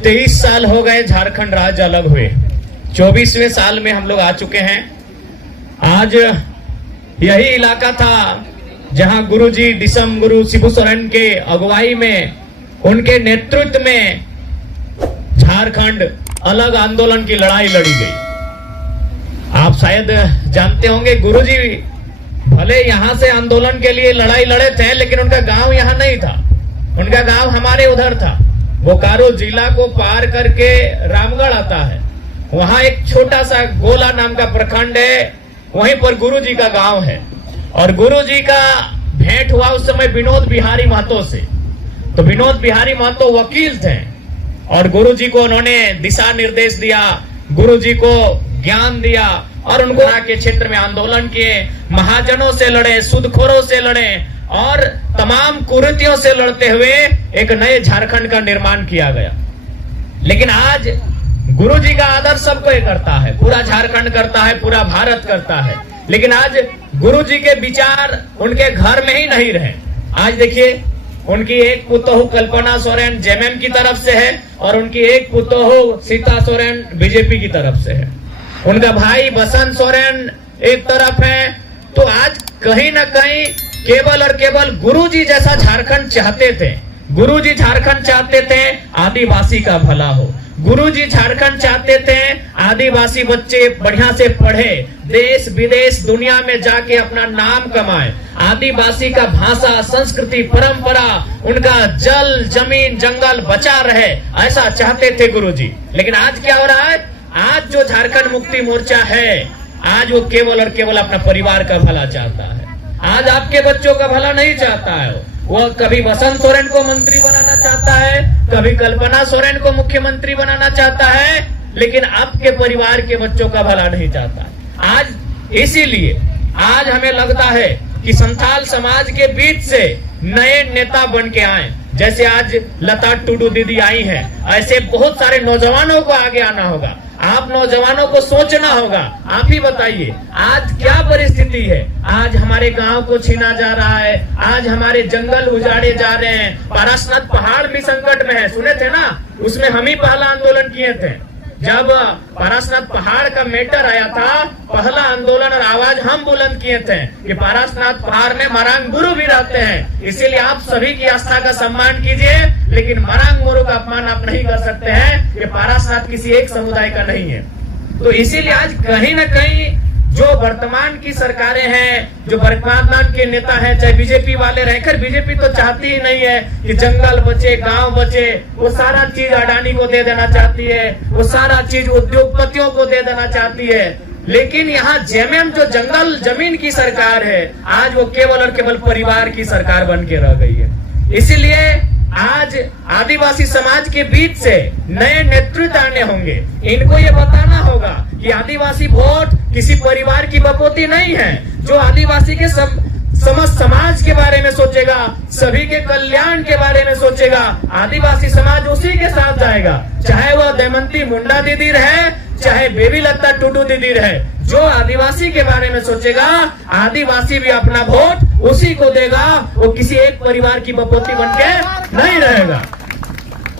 23 साल हो गए झारखंड राज्य अलग हुए, 24वें साल में हम लोग आ चुके हैं। आज यही इलाका था जहां गुरुजी दिसम गुरु शिबू सोरेन के अगुवाई में, उनके नेतृत्व में झारखंड अलग आंदोलन की लड़ाई लड़ी गई। आप शायद जानते होंगे, गुरुजी भले यहां से आंदोलन के लिए लड़ाई लड़े थे, लेकिन उनका गांव यहां नहीं था। उनका गांव हमारे उधर था। बोकारो जिला को पार करके रामगढ़ आता है, वहां एक छोटा सा गोला नाम का प्रखंड है, वहीं पर गुरुजी का गांव है। और गुरुजी का भेंट हुआ उस समय विनोद बिहारी महतो से। तो विनोद बिहारी महतो वकील थे और गुरुजी को उन्होंने दिशा निर्देश दिया, गुरुजी को ज्ञान दिया और उनको के क्षेत्र में आंदोलन किए, महाजनों से लड़े, सूदखोरों से लड़े और तमाम कुरीतियों से लड़ते हुए एक नए झारखंड का निर्माण किया गया। लेकिन आज गुरुजी का आदर सब कोई करता है, पूरा झारखंड करता है, पूरा भारत करता है। लेकिन आज गुरुजी के विचार उनके घर में ही नहीं रहे। आज देखिए, उनकी एक पुतोहू कल्पना सोरेन जेएमएम की तरफ से है और उनकी एक पुतोहू सीता सोरेन बीजेपी की तरफ से है। उनका भाई बसंत सोरेन एक तरफ है। तो आज कहीं ना कहीं केवल और केवल गुरुजी जैसा झारखंड चाहते थे। गुरुजी झारखंड चाहते थे आदिवासी का भला हो। गुरुजी झारखंड चाहते थे आदिवासी बच्चे बढ़िया से पढ़े, देश विदेश दुनिया में जाके अपना नाम कमाए, आदिवासी का भाषा, संस्कृति, परंपरा, उनका जल, जमीन, जंगल बचा रहे, ऐसा चाहते थे गुरुजी। लेकिन आज क्या हो रहा है? आज जो झारखंड मुक्ति मोर्चा है, आज वो केवल और केवल अपना परिवार का भला चाहता है। आज आपके बच्चों का भला नहीं चाहता है। वो कभी बसंत सोरेन को मंत्री बनाना चाहता है, कभी कल्पना सोरेन को मुख्यमंत्री बनाना चाहता है, लेकिन आपके परिवार के बच्चों का भला नहीं चाहता। आज इसीलिए आज हमें लगता है कि संथाल समाज के बीच से नए नेता बन के आए। जैसे आज लता टुडू दीदी आई हैं, ऐसे बहुत सारे नौजवानों को आगे आना होगा। आप नौजवानों को सोचना होगा। आप ही बताइए, आज क्या परिस्थिति है? आज हमारे गांव को छीना जा रहा है, आज हमारे जंगल उजाड़े जा रहे हैं, पारसनाथ पहाड़ भी संकट में है। सुने थे ना, उसमें हम ही पहला आंदोलन किए थे। जब पारसनाथ पहाड़ का मैटर आया था, पहला आंदोलन और आवाज हम बुलंद किए थे कि पारसनाथ पहाड़ में मरांग गुरु भी रहते हैं, इसीलिए आप सभी की आस्था का सम्मान कीजिए, लेकिन मरांग गुरु का अपमान आप नहीं कर सकते हैं। कि पारसनाथ किसी एक समुदाय का नहीं है। तो इसीलिए आज कहीं न कहीं जो वर्तमान की सरकारें हैं, जो वर्तमान के नेता हैं, चाहे बीजेपी वाले रहकर, बीजेपी तो चाहती ही नहीं है कि जंगल बचे, गांव बचे। वो सारा चीज अडानी को दे देना चाहती है, वो सारा चीज उद्योगपतियों को दे देना चाहती है। लेकिन यहाँ जेएमएम जो जंगल जमीन की सरकार है, आज वो केवल और केवल परिवार की सरकार बन के रह गई है। इसीलिए आज आदिवासी समाज के बीच से नए नेतृत्व आने होंगे। इनको ये बताना होगा कि आदिवासी वोट किसी परिवार की बपोती नहीं है। जो आदिवासी के समस्त समाज के बारे में सोचेगा, सभी के कल्याण के बारे में सोचेगा, आदिवासी समाज उसी के साथ जाएगा। चाहे वह दमयंती मुंडा दीदी रहे, चाहे बेबी लता टुडू दीदी रहे, जो आदिवासी के बारे में सोचेगा, आदिवासी भी अपना वोट उसी को देगा। वो किसी एक परिवार की बपोती बनके नहीं रहेगा।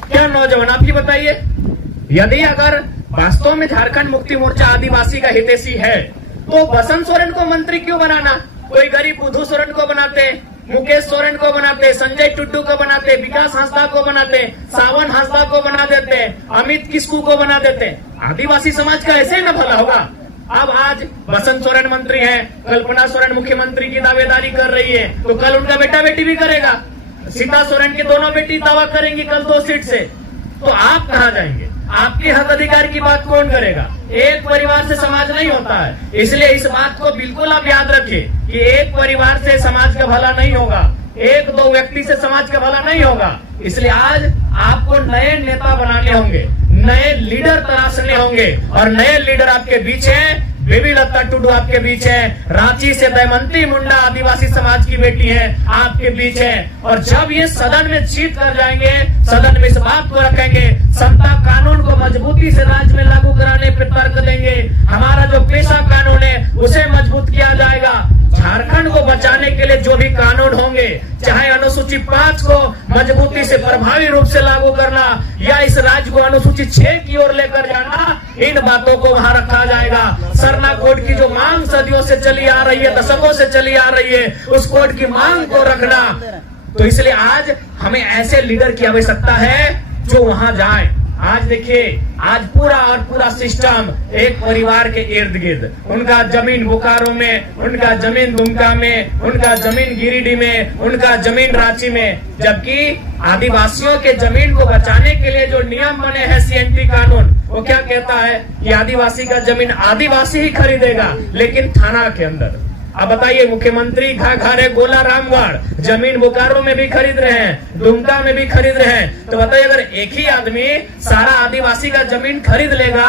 क्या नौजवान, आप ही बताइए, यदि अगर वास्तव में झारखंड मुक्ति मोर्चा आदिवासी का हितैषी है, तो बसंत सोरेन को मंत्री क्यों बनाना? कोई गरीब बुद्धू सोरेन को बनाते, मुकेश सोरेन को बनाते, संजय टुड्डू को बनाते, विकास हांसदा को बनाते, सावन हांसदा को बना देते, अमित किस्कू को बना देते। आदिवासी समाज का ऐसे ही न भला होगा। अब आज बसंत सोरेन मंत्री है, कल्पना सोरेन मुख्यमंत्री की दावेदारी कर रही है, तो कल उनका बेटा बेटी भी करेगा। सीता सोरेन की दोनों बेटी दावा करेंगी कल 2 सीट से। तो आप कहां जाएंगे? आपके हक अधिकार की बात कौन करेगा? एक परिवार से समाज नहीं होता है। इसलिए इस बात को बिल्कुल आप याद रखिए कि एक परिवार से समाज का भला नहीं होगा, 1-2 व्यक्ति से समाज का भला नहीं होगा। इसलिए आज आपको नए नेता बनाने होंगे, नए लीडर तलाशने होंगे, और नए लीडर आपके बीच है। बेबी लता टुडू आपके बीच है, रांची से दमयंती मुंडा आदिवासी समाज की बेटी है, आपके बीच है। और जब ये सदन में जीत कर जाएंगे, सदन में इस बात को रखेंगे, समता कानून को मजबूती से राज्य में लागू कराने पर तर्क देंगे। हमारा जो पेशा कानून है उसे मजबूत किया जाएगा। झारखंड को बचाने के लिए जो भी कानून होंगे, चाहे अनुसूचित अनुसूची 5 को मजबूती से प्रभावी रूप से लागू करना या इस राज्य को अनुसूची 6 की ओर लेकर जाना, इन बातों को वहां रखा जाएगा। सरना कोड की जो मांग सदियों से चली आ रही है, दशकों से चली आ रही है, उस कोड की मांग को रखना। तो इसलिए आज हमें ऐसे लीडर की आवश्यकता है जो वहां जाए। आज देखिए, आज पूरा और पूरा सिस्टम एक परिवार के इर्द गिर्द, उनका जमीन बोकारो में, उनका जमीन दुमका में, उनका जमीन गिरिडीह में, उनका जमीन रांची में, जबकि आदिवासियों के जमीन को बचाने के लिए जो नियम बने हैं सीएनटी कानून, वो क्या कहता है कि आदिवासी का जमीन आदिवासी ही खरीदेगा, लेकिन थाना के अंदर। अब बताइए, मुख्यमंत्री घाघरे गोला रामगढ़ जमीन बोकारो में भी खरीद रहे हैं, दुमका में भी खरीद रहे हैं। तो बताइए, अगर एक ही आदमी सारा आदिवासी का जमीन खरीद लेगा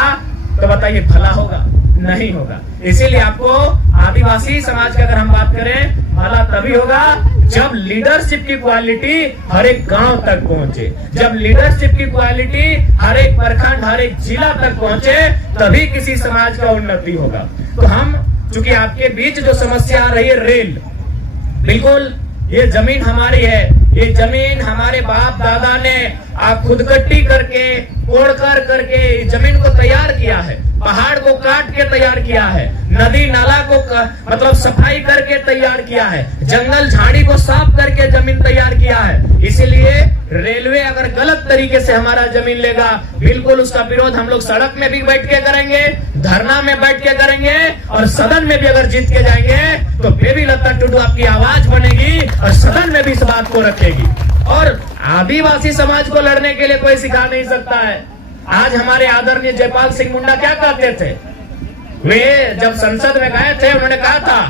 तो बताइए भला होगा? नहीं होगा। इसीलिए आपको आदिवासी समाज की अगर हम बात करें, भला तभी होगा जब लीडरशिप की क्वालिटी हर एक गांव तक पहुंचे, जब लीडरशिप की क्वालिटी हर एक प्रखंड, हर एक जिला तक पहुंचे, तभी किसी समाज का उन्नति होगा। तो हम चूंकि आपके बीच जो समस्या आ रही है रेल, बिल्कुल ये जमीन हमारी है, ये जमीन हमारे बाप दादा ने आप खुदकट्टी करके, कोड़ करके जमीन को तैयार किया है, पहाड़ को काट के तैयार किया है, नदी नाला को मतलब सफाई करके तैयार किया है, जंगल झाड़ी को साफ करके जमीन तैयार किया है। इसीलिए रेलवे अगर गलत तरीके से हमारा जमीन लेगा, बिल्कुल उसका विरोध हम लोग सड़क में भी बैठ के करेंगे, धरना में बैठ के करेंगे, और सदन में भी अगर जीत के जाएंगे तो बेबी लता टुडू आपकी आवाज बनेगी और सदन में भी इस बात को रखेगी। और आदिवासी समाज को लड़ने के लिए कोई सिखा नहीं सकता है। आज हमारे आदरणीय जयपाल सिंह मुंडा क्या कहते थे, वे जब संसद में गए थे, उन्होंने कहा था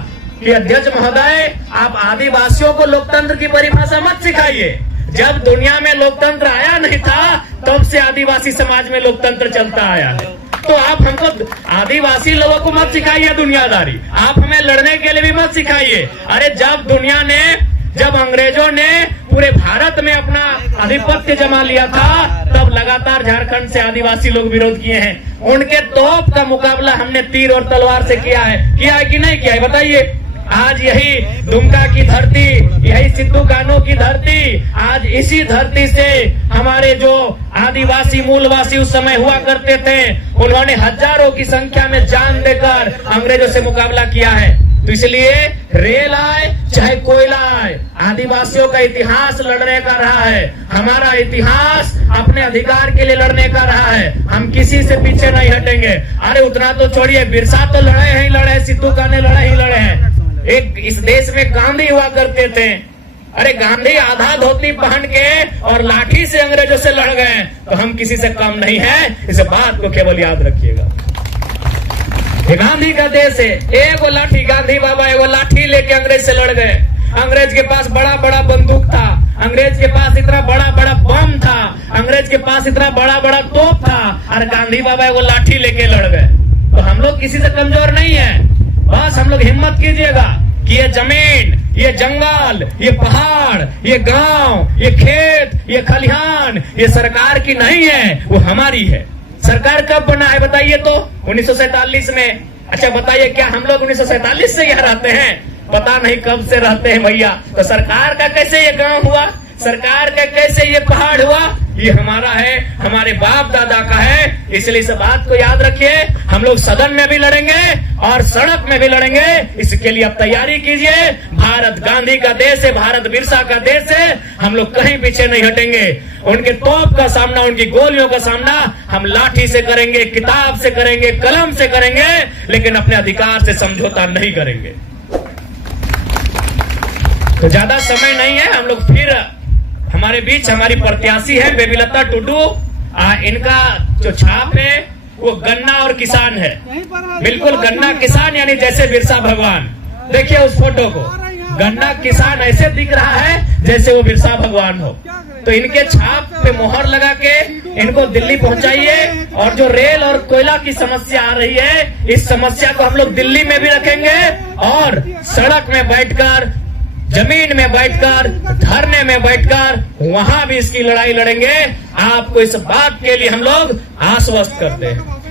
कि अध्यक्ष महोदय, आप आदिवासियों को लोकतंत्र की परिभाषा मत सिखाइए। जब दुनिया में लोकतंत्र आया नहीं था, तब से आदिवासी समाज में लोकतंत्र चलता आया है। तो आप हमको आदिवासी लोगों को मत सिखाइए दुनियादारी, आप हमें लड़ने के लिए भी मत सिखाइए। अरे जब अंग्रेजों ने पूरे भारत में अपना आधिपत्य जमा लिया था, तब लगातार झारखंड से आदिवासी लोग विरोध किए हैं। उनके तोप का मुकाबला हमने तीर और तलवार से किया है कि नहीं किया है? बताइए। आज यही दुमका की धरती, यही सिद्धू कान्हू की धरती, आज इसी धरती से हमारे जो आदिवासी मूलवासी उस समय हुआ करते थे, उन्होंने हजारों की संख्या में जान देकर अंग्रेजों से मुकाबला किया है। तो इसलिए रेल आए चाहे कोयला आए, आदिवासियों का इतिहास लड़ने का रहा है। हमारा इतिहास अपने अधिकार के लिए लड़ने का रहा है। हम किसी से पीछे नहीं हटेंगे। अरे उतना तो छोड़िए, बिरसा तो लड़े ही लड़े, सिद्धू कान्हू लड़े ही लड़े हैं। एक इस देश में गांधी हुआ करते थे। अरे गांधी आधा धोती पहन के और लाठी से अंग्रेजों से लड़ गए, तो हम किसी से कम नहीं है। इस बात को केवल याद रखिएगा। गांधी का देश है, एगो लाठी, गांधी बाबा एगो लाठी लेके अंग्रेज से लड़ गए। अंग्रेज के पास बड़ा बड़ा बंदूक था, अंग्रेज के पास इतना बड़ा बड़ा बम था, अंग्रेज के पास इतना बड़ा बड़ा तोप था, और गांधी बाबा एगो लाठी लेके लड़ गए। तो हम लोग किसी से कमजोर नहीं है। बस हम लोग हिम्मत कीजिएगा कि ये जमीन, ये जंगल, ये पहाड़, ये गांव, ये खेत, ये खलिहान, ये सरकार की नहीं है, वो हमारी है। सरकार कब बना है बताइए तो? 1947 में। अच्छा बताइए, क्या हम लोग 1947 से यहाँ रहते हैं? पता नहीं कब से रहते हैं भैया। तो सरकार का कैसे ये गांव हुआ, सरकार का कैसे ये पहाड़ हुआ? ये हमारा है, हमारे बाप दादा का है। इसलिए इस बात को याद रखिए। हम लोग सदन में भी लड़ेंगे और सड़क में भी लड़ेंगे। इसके लिए आप तैयारी कीजिए। भारत गांधी का देश है, भारत बिरसा का देश है। हम लोग कहीं पीछे नहीं हटेंगे। उनके तोप का सामना, उनकी गोलियों का सामना हम लाठी से करेंगे, किताब से करेंगे, कलम से करेंगे, लेकिन अपने अधिकार से समझौता नहीं करेंगे। तो ज्यादा समय नहीं है। हम लोग फिर हमारे बीच हमारी प्रत्याशी है बेबी लता टुडू। इनका जो छाप है वो गन्ना और किसान है। बिल्कुल गन्ना किसान, यानी जैसे बिरसा भगवान। देखिए उस फोटो को, गन्ना किसान ऐसे दिख रहा है जैसे वो बिरसा भगवान हो। तो इनके छाप पे मोहर लगा के इनको दिल्ली पहुंचाइए। और जो रेल और कोयला की समस्या आ रही है, इस समस्या को हम लोग दिल्ली में भी रखेंगे और सड़क में बैठकर, जमीन में बैठकर, धरने में बैठकर वहां भी इसकी लड़ाई लड़ेंगे। आपको इस बात के लिए हम लोग आश्वस्त करते हैं।